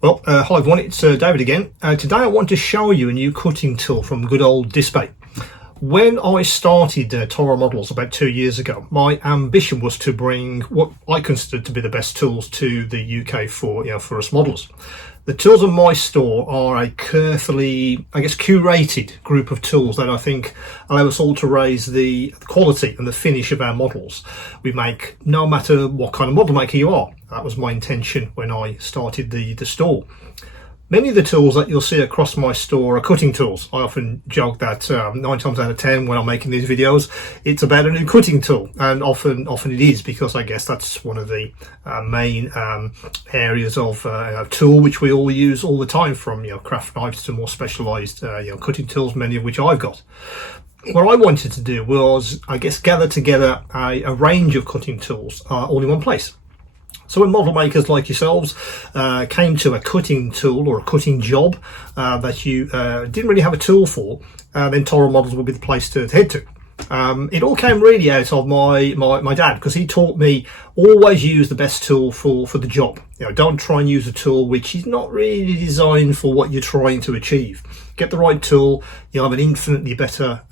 Well, hi everyone, it's David again. Today I want to show you a new cutting tool from good old Display. When I started Toro Models about 2 years ago, my ambition was to bring what I considered to be the best tools to the UK for us modelers. The tools in my store are a carefully, curated group of tools that I think allow us all to raise the quality and the finish of our models we make, no matter what kind of model maker you are. That was my intention when I started the store. Many of the tools that you'll see across my store are cutting tools. I often joke that 9 times out of 10 when I'm making these videos, it's about a new cutting tool, and often it is, because I guess that's one of the main areas of tool which we all use all the time, from craft knives to more specialised cutting tools, many of which I've got. What I wanted to do was, gather together a range of cutting tools all in one place. So when model makers like yourselves came to a cutting tool or a cutting job that you didn't really have a tool for, then Toro Models would be the place to head to. It all came really out of my dad, because he taught me always use the best tool for the job. Don't try and use a tool which is not really designed for what you're trying to achieve. Get the right tool, you'll have an infinitely better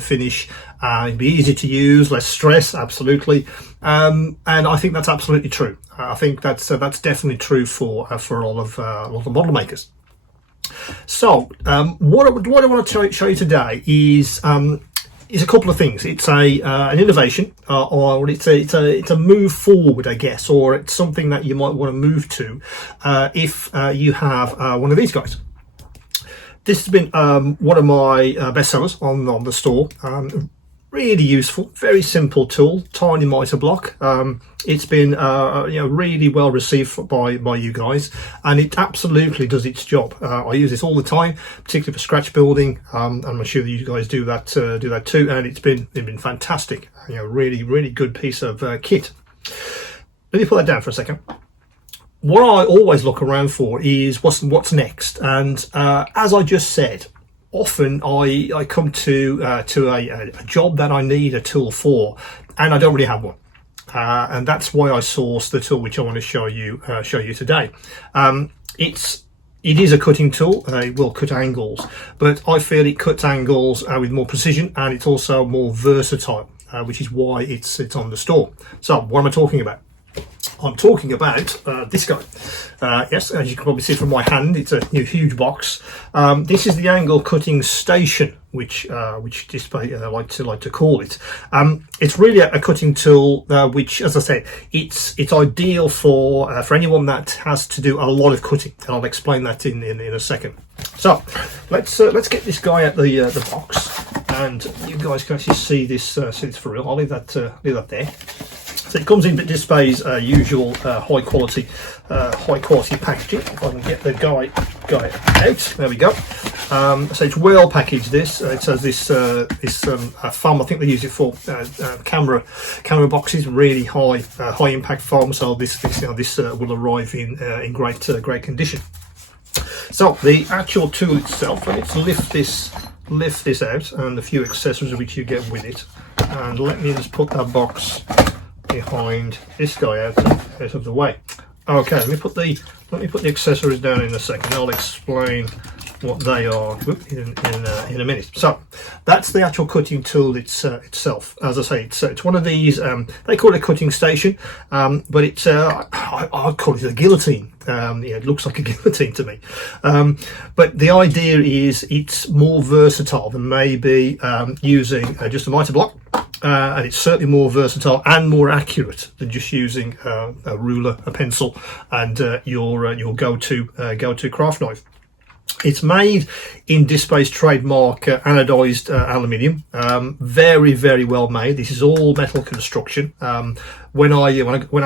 finish, it'd be easier to use, less stress, absolutely, and I think that's absolutely true. I think that's definitely true for a lot of model makers. So what I want to show you today is a couple of things. It's an innovation, or it's a move forward, I guess, or it's something that you might want to move to if you have one of these guys. This has been one of my best sellers on the store. Really useful, very simple tool, tiny mitre block. It's been really well received by you guys, and it absolutely does its job. I use this all the time, particularly for scratch building. I'm sure that you guys do that too, and it's been fantastic. Really good piece of kit. Let me put that down for a second. What I always look around for is what's next, and as I just said, often I come to a job that I need a tool for, and I don't really have one, and that's why I sourced the tool which I want to show you today. It is a cutting tool. It will cut angles, but I feel it cuts angles with more precision, and it's also more versatile, which is why it's on the store. So what am I talking about? I'm talking about this guy. Yes, as you can probably see from my hand, it's a huge box. This is the angle cutting station, which Display like to call it. It's really a cutting tool which, as I said, it's ideal for anyone that has to do a lot of cutting, and I'll explain that in a second. So let's get this guy out the box, and you guys can actually see this for real. I'll leave that there. So it comes in Display's usual high quality packaging. If I can get the guy out, there we go. So it's well packaged. This it has this foam. I think they use it for camera boxes. Really high impact foam. So this will arrive in great condition. So the actual tool itself, let's lift this out, and a few accessories which you get with it. And let me just put that box behind this guy out of the way. Okay, let me put the accessories down in a second. I'll explain what they are in a minute. So that's the actual cutting tool itself. As I say, it's one of these. They call it a cutting station, but it's I'd call it a guillotine. It looks like a guillotine to me, but the idea is it's more versatile than maybe using just a mitre block. And it's certainly more versatile and more accurate than just using a ruler, a pencil, and your go-to craft knife. It's made in Display's trademark anodized aluminium. Very, very well made. This is all metal construction. When I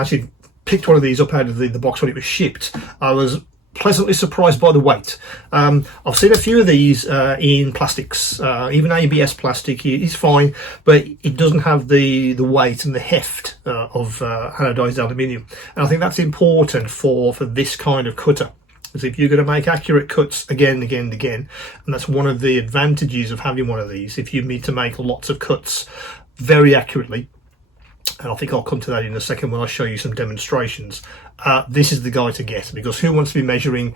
actually picked one of these up out of the box when it was shipped, I was pleasantly surprised by the weight. I've seen a few of these in plastics. Even ABS plastic is fine, but it doesn't have the weight and the heft of anodized aluminium, and I think that's important for this kind of cutter. Because if you're going to make accurate cuts again, and that's one of the advantages of having one of these, if you need to make lots of cuts very accurately, and I think I'll come to that in a second when I show you some demonstrations. This is the guy to get, because who wants to be measuring,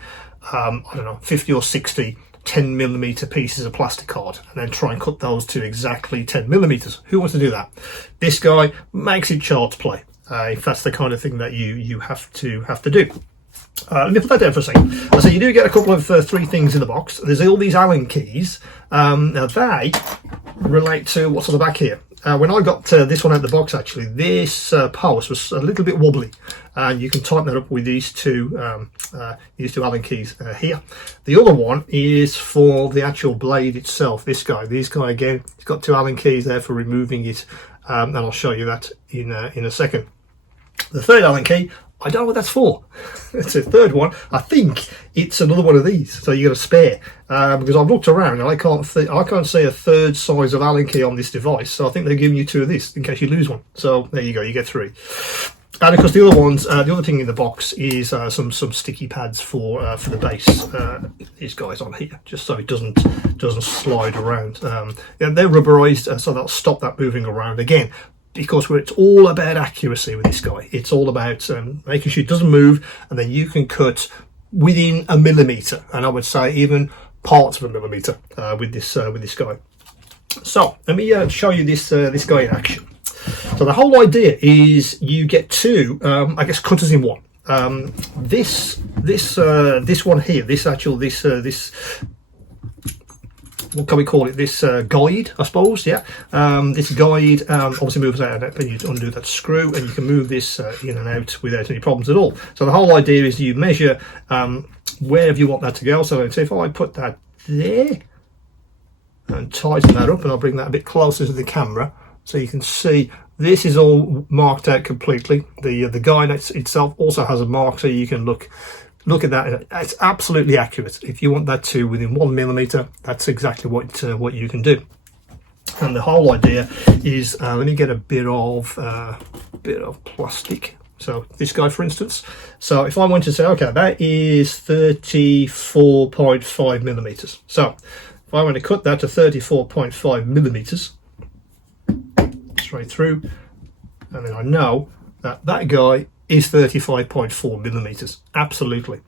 I don't know, 50 or 60 10mm pieces of plastic card and then try and cut those to exactly 10mm? Who wants to do that? This guy makes it child's play, if that's the kind of thing that you have to do. Let me put that down for a second. So you do get a couple of three things in the box. There's all these Allen keys. Now they relate to what's on the back here. When I got this one out of the box, actually, this post was a little bit wobbly, and you can tighten that up with these two Allen keys here. The other one is for the actual blade itself. This guy again, it's got two Allen keys there for removing it, and I'll show you that in a second. The third Allen key, I don't know what that's for. It's a third one. I think it's another one of these. So you got a spare, because I've looked around and I can't see a third size of Allen key on this device. So I think they're giving you two of this in case you lose one. So there you go. You get three. And of course the other ones, the other thing in the box is some sticky pads for the base. These guys on here, just so it doesn't slide around. Yeah, they're rubberized, so that'll stop that moving around again. Because it's all about accuracy with this guy. It's all about making sure it doesn't move, and then you can cut within a millimetre, and I would say even parts of a millimetre with this guy. So let me show you this guy in action. So the whole idea is you get two, I guess, cutters in one. This one here, this what can we call it? This guide, I suppose. Yeah. This guide obviously moves out, but you undo that screw, and you can move this in and out without any problems at all. So the whole idea is you measure wherever you want that to go. So if I put that there and tighten that up, and I'll bring that a bit closer to the camera so you can see. This is all marked out completely. The guide itself also has a mark, so you can look at that. It's absolutely accurate. If you want that to within 1 millimetre, that's exactly what you can do. And the whole idea is, let me get a bit of plastic. So this guy, for instance. So if I want to say, okay, that is 34.5 millimetres. So if I want to cut that to 34.5 millimetres, straight through, and then I know that that guy is 35.4 millimeters. Absolutely.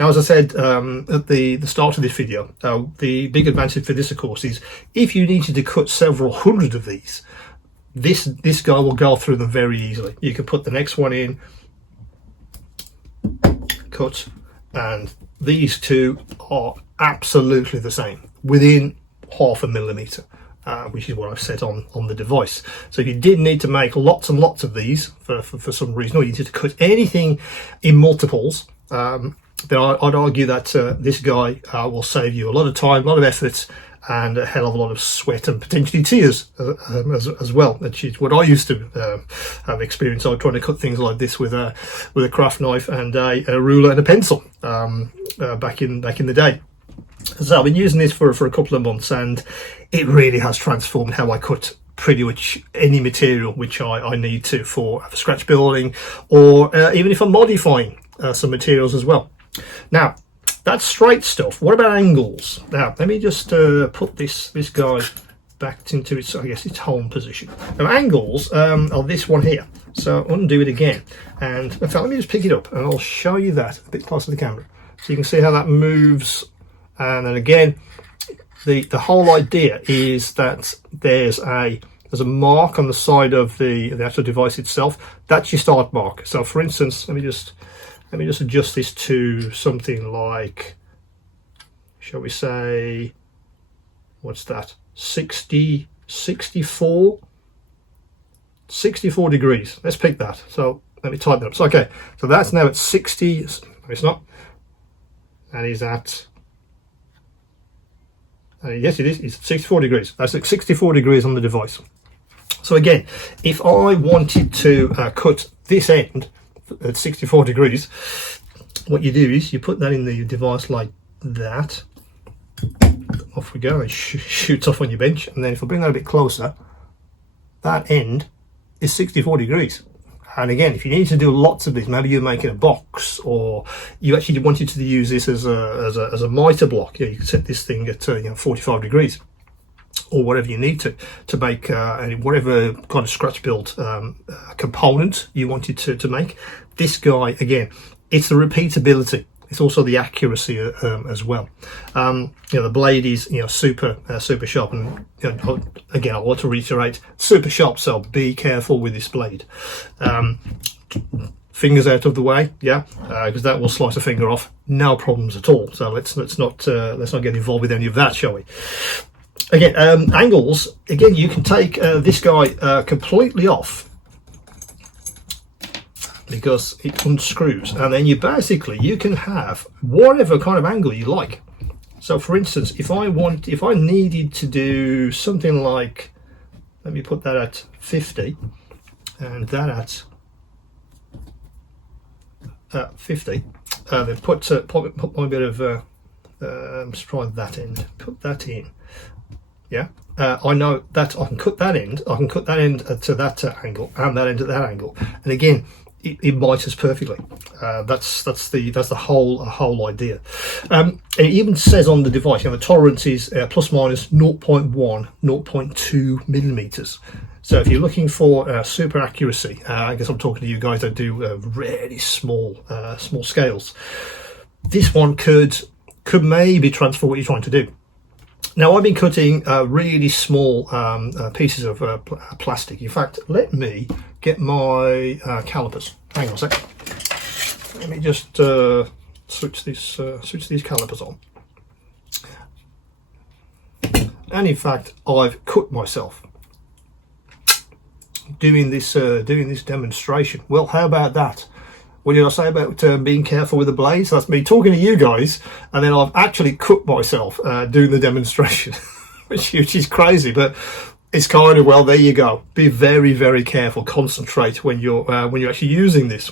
Now, as I said at the start of this video, the big advantage for this, of course, is if you needed to cut several hundred of these, this guy will go through them very easily. You can put the next one in, cut, and these two are absolutely the same within half a millimeter. Which is what I've set on the device. So if you did need to make lots and lots of these for some reason, or you need to cut anything in multiples, then I'd argue that this guy will save you a lot of time, a lot of effort, and a hell of a lot of sweat and potentially tears as well. Which is what I used to have experience. I was trying to cut things like this with a craft knife and a ruler and a pencil back in the day. So I've been using this for a couple of months, and it really has transformed how I cut pretty much any material which I need to for scratch building, or even if I'm modifying some materials as well. Now, that's straight stuff. What about angles? Now, let me just put this guy back into its, I guess, its home position. Now, angles are this one here. So undo it again, and in fact, let me just pick it up, and I'll show you that a bit closer to the camera, so you can see how that moves. And then again, the whole idea is that there's a mark on the side of the actual device itself. That's your start mark. So for instance, let me just adjust this to something like, shall we say, what's that, 64 degrees. Let's pick that. So let me tighten it up. So okay, so that's now at 60. No, it's not. That is at, yes, it is. It's 64 degrees. That's at 64 degrees on the device. So again, if I wanted to cut this end at 64 degrees, what you do is you put that in the device like that. Off we go. It shoots off on your bench. And then if I bring that a bit closer, that end is 64 degrees. And again, if you need to do lots of this, maybe you're making a box, or you actually wanted to use this as a mitre block. Yeah, you can set this thing at 45 degrees, or whatever you need to make whatever kind of scratch build component you wanted to make. This guy, again, it's the repeatability. It's also the accuracy as well. The blade is super sharp, and again, I want to reiterate, super sharp. So be careful with this blade. Fingers out of the way, because that will slice a finger off. No problems at all. So let's not get involved with any of that, shall we? Again, angles. Again, you can take this guy completely off, because it unscrews, and then you can have whatever kind of angle you like. So for instance, if I needed to do something like, let me put that at 50 and that at 50, then put my bit of let's try that end, put that in. I know that I can cut that end to that angle, and that end at that angle, and again, it mitres perfectly. That's the whole idea. It even says on the device, the tolerance is plus minus 0.1, 0.2 millimeters. So if you're looking for super accuracy, I guess I'm talking to you guys that do really small scales. This one could maybe transfer what you're trying to do. Now, I've been cutting really small pieces of plastic. In fact, let me get my calipers. Hang on a sec. Let me just switch these calipers on. And in fact, I've cut myself doing this demonstration. Well, how about that? What did I say about being careful with the blades? That's me talking to you guys, and then I've actually cut myself doing the demonstration, which is crazy, but it's kind of, well, there you go. Be very, very careful. Concentrate when you're actually using this.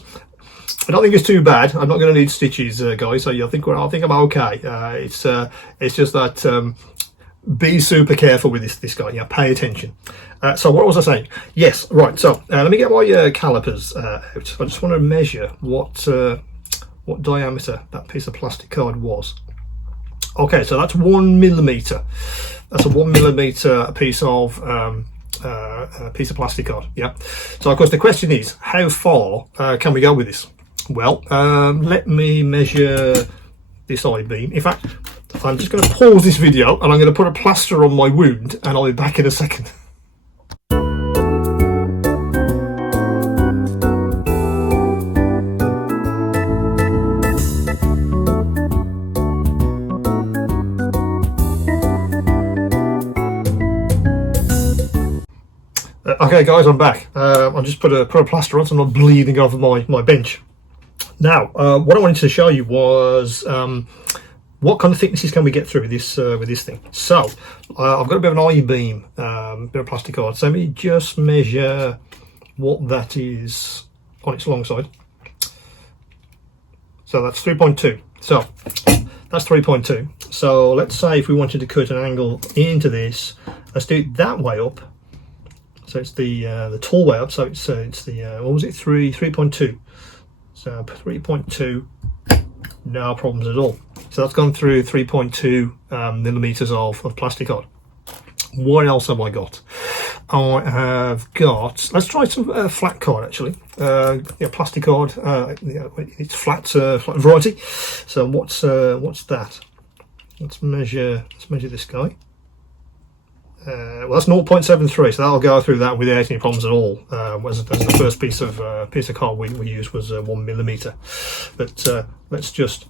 I don't think it's too bad. I'm not going to need stitches, guys. So I think I'm okay. It's just that be super careful with this guy. Pay attention. So what was I saying? Yes, right. So let me get my calipers out. I just want to measure what diameter that piece of plastic card was. Okay, so that's 1 millimeter. That's a 1 millimeter piece of plastic card. Yeah. So of course the question is, how far can we go with this? Well, let me measure this I-beam. In fact, I'm just going to pause this video and I'm going to put a plaster on my wound, and I'll be back in a second. Okay guys, I'm back. I just put a plaster on so I'm not bleeding over my bench. Now, what I wanted to show you was what kind of thicknesses can we get through with this thing. So I've got a bit of an I-beam, bit of plastic card. So let me just measure what that is on its long side. So that's 3.2. So that's 3.2. So let's say if we wanted to cut an angle into this, let's do it that way up. So it's the tall way up. So it's the what was it, 3.2. So 3.2, no problems at all. So that's gone through 3.2 millimeters of plastic card. What else have I got? I have got, let's try some flat card actually. Plastic card, it's flat variety. So what's that? Let's measure this guy. Well, that's 0.73, so that'll go through that without any problems at all. As the first piece of card we used was 1 millimeter. But let's just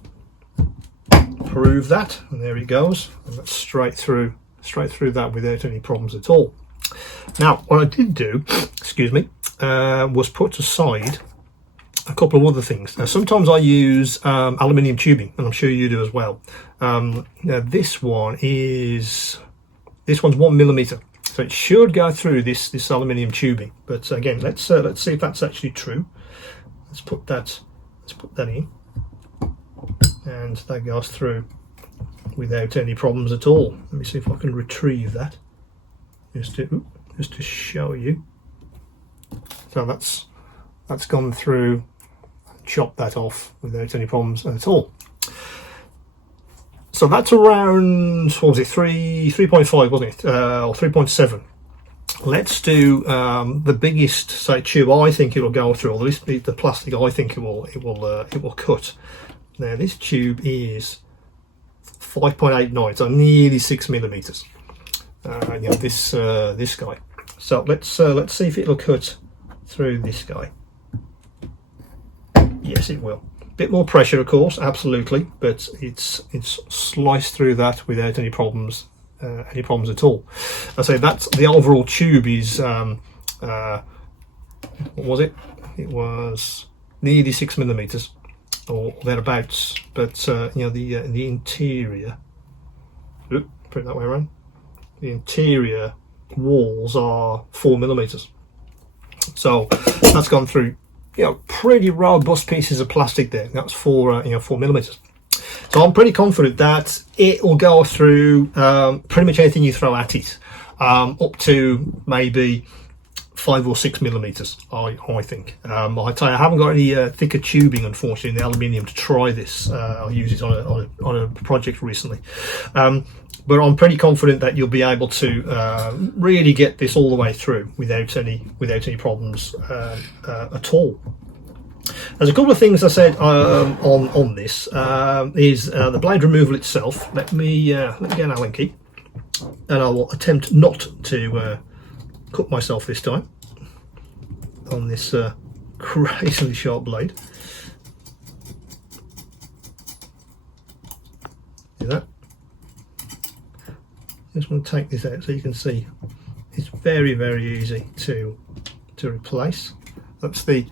prove that, and there it goes. And that's straight through that without any problems at all. Now, what I did do, excuse me, was put aside a couple of other things. Now, sometimes I use aluminium tubing, and I'm sure you do as well. Now, this one's 1 millimeter, so it should go through this aluminium tubing. But again, let's see if that's actually true. Let's put that in, and that goes through without any problems at all. Let me see if I can retrieve that just to show you. So that's gone through. Chop that off without any problems at all. So that's around, what was it, 3.5, wasn't it, or 3.7. Let's do the biggest, say, tube I think it will go through, or at least the plastic I think it will cut. Now this tube is 5.89, so nearly 6 millimeters. You know, this guy. So let's see if it'll cut through this guy. Yes, it will. Bit more pressure, of course, absolutely, but it's sliced through that without any problems at all. I say that's the overall tube is what was it? It was nearly 6 millimeters or thereabouts. But you know, the interior. Put it that way around. The interior walls are 4 millimeters. So that's gone through, you know, pretty robust pieces of plastic there. That's 4 millimeters. So I'm pretty confident that it will go through pretty much anything you throw at it, up to maybe 5 or 6 millimeters. I think. I tell you, I haven't got any thicker tubing, unfortunately, in the aluminium to try this. I used it on a project recently. But I'm pretty confident that you'll be able to really get this all the way through without any problems at all. There's a couple of things I said on this. Is the blade removal itself. Let me get an Allen key, and I will attempt not to cut myself this time on this crazily sharp blade. See that? Just want to take this out so you can see it's very, very easy to replace. That's the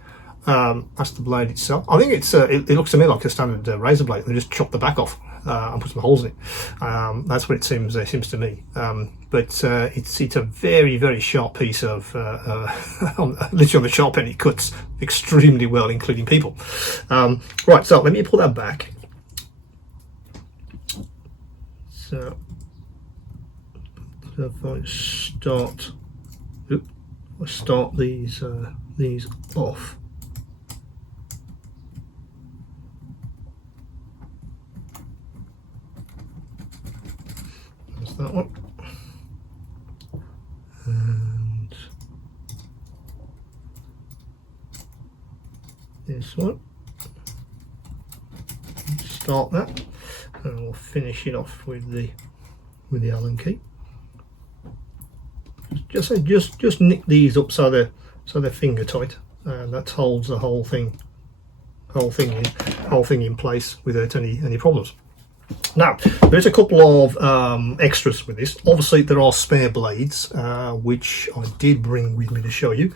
blade itself. I think it looks to me like a standard razor blade. They just chop the back off and put some holes in it. That's what it seems to me. But it's a very, very sharp piece of literally on the sharp end. It cuts extremely well, including people. Right, so let me pull that back. So if I start these off. That's that one. And this one. Start that, and we'll finish it off with the Allen key. Just nick these up so they're finger tight, and that holds the whole thing in place without any problems. Now there's a couple of extras with this. Obviously there are spare blades, which I did bring with me to show you,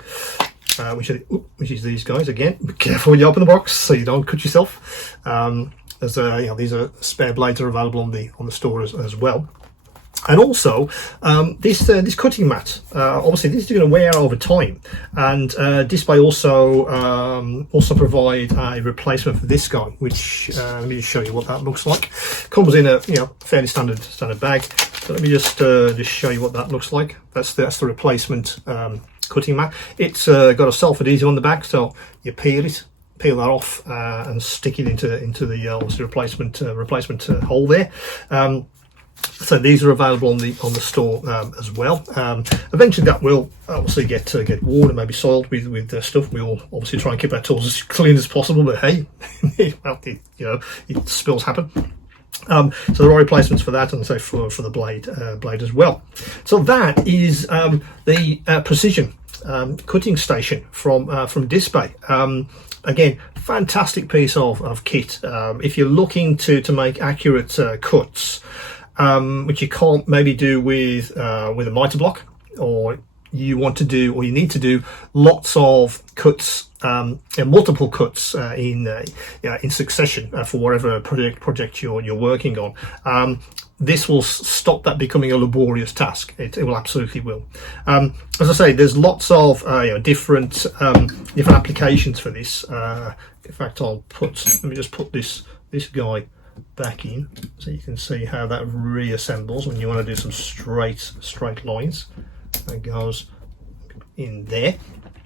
which is these guys. Again, be careful when you open the box so you don't cut yourself. As you know, these are spare blades are available on the store as well. And also this cutting mat, obviously this is going to wear over time, and Display also provide a replacement for this guy, which let me just show you what that looks like. Comes in a fairly standard bag. So let me just show you what that looks like. That's the replacement cutting mat. It's got a self-adhesive on the back, so you peel that off and stick it into the obviously replacement hole there. So these are available on the store as well. Eventually that will obviously get worn and maybe soiled with stuff. We all obviously try and keep our tools as clean as possible, but hey, well, spills happen. So there are replacements for that, and so for the blade as well. So that is the precision cutting station from Display. Again, fantastic piece of kit. If you're looking to make accurate cuts, which you can't maybe do with a miter block, or you need to do lots of cuts, multiple cuts in succession for whatever project you're working on. This will stop that becoming a laborious task. It will absolutely will. As I say, there's lots of different applications for this. In fact, let me just put this guy back in so you can see how that reassembles when you want to do some straight lines. That goes in there,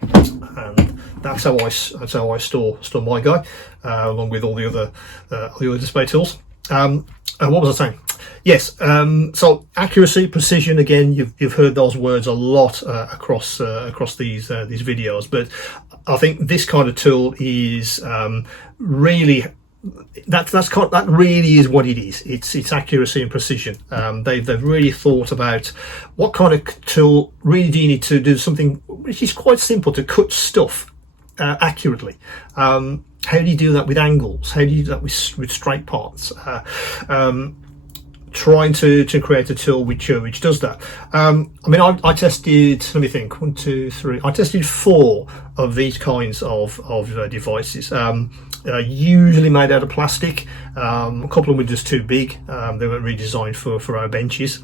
and that's how I store my guy, along with all the other display tools. What was I saying? Yes, so accuracy, precision. Again, you've heard those words a lot across these videos, but I think this kind of tool is really that really is what it is. It's accuracy and precision. They've really thought about what kind of tool really do you need to do something which is quite simple to cut stuff accurately. How do you do that with angles? How do you do that with straight parts? Trying to create a tool which does that. I mean, I tested, let me think, 1, 2, 3. I tested 4 of these kinds of devices. Usually made out of plastic. A couple of them were just too big. They weren't really designed for our benches.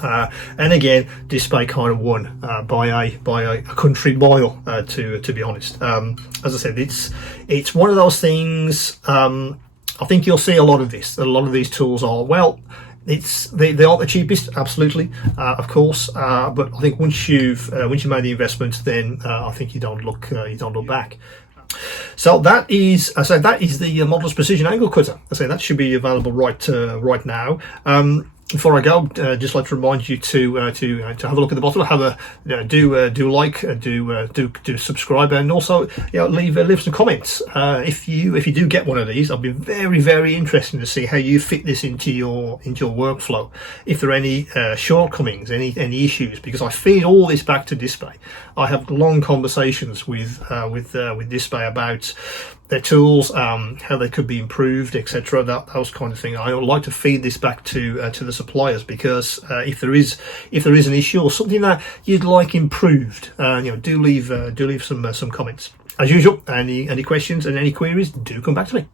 And again, display kind of won by a country mile, to be honest. As I said, it's one of those things. I think you'll see a lot of this. A lot of these tools are, well, they aren't the cheapest, absolutely, of course. But I think once you've made the investment, then I think you don't look back. So that is, I say, that is the Models Precision Angle Cutter. I say that should be available right now. Before I go, just like to remind you to have a look at the bottom. Have a do subscribe, and also leave some comments. If you do get one of these, I'll be very interested to see how you fit this into your workflow. If there are any shortcomings, any issues, because I feed all this back to Display. I have long conversations with Display about their tools, how they could be improved, etc. Those kind of things. I would like to feed this back to the suppliers, because if there is an issue or something that you'd like improved, do leave some comments. As usual, any questions and any queries, do come back to me.